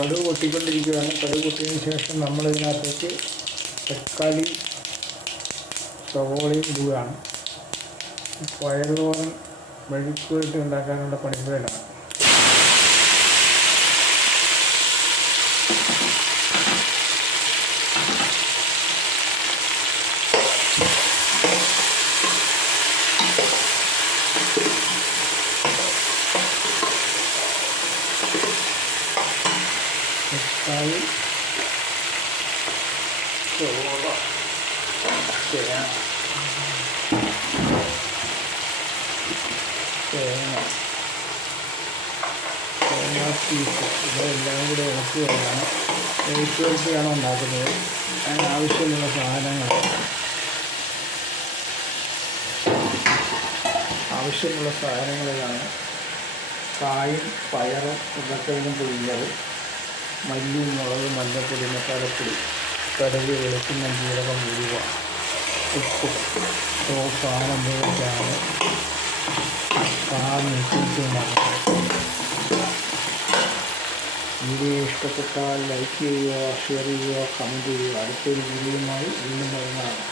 കടുക് പൊട്ടിക്കൊണ്ടിരിക്കുകയാണ്. കടുക് പൊട്ടിയതിന് ശേഷം നമ്മളിതിനകത്തേക്ക് തക്കാളി സവോളയും ഇടുകയാണ്. പയറുതോരൻ മെഴുക്കുവരട്ടി ഉണ്ടാക്കാനുള്ള പണിപ്പുരയിലാണ്. തക്കാളി സവോള തേങ്ങ പീസ് ഇതെല്ലാം കൂടെ ഇറക്കുകയാണ്. മെഴുക്കുവരട്ടിയാണ് ഉണ്ടാക്കുന്നത്. അതിനാവശ്യമുള്ള സാധനങ്ങളിലാണ് കായും പയറും ഉരുളക്കിഴങ്ങും പൊടിഞ്ഞത്, മല്ലി, മുളക്, മഞ്ഞൾപ്പൊടി, മസാലപ്പൊടി, കടുക്, വെളിച്ചെണ്ണ, ജീരകം, ഉലുവ, ഉപ്പ്, സാധനം ഉപയോഗിച്ചാണ് മിക്സിച്ചുണ്ടാക്കുന്നത്. വീഡിയോ ഇഷ്ടപ്പെട്ടാൽ ലൈക്ക് ചെയ്യുക, ഷെയർ ചെയ്യുക, കമൻറ്റ് ചെയ്യുക. അടുത്തൊരു വീഡിയോയുമായി വീണ്ടും വരുന്നതാണ്.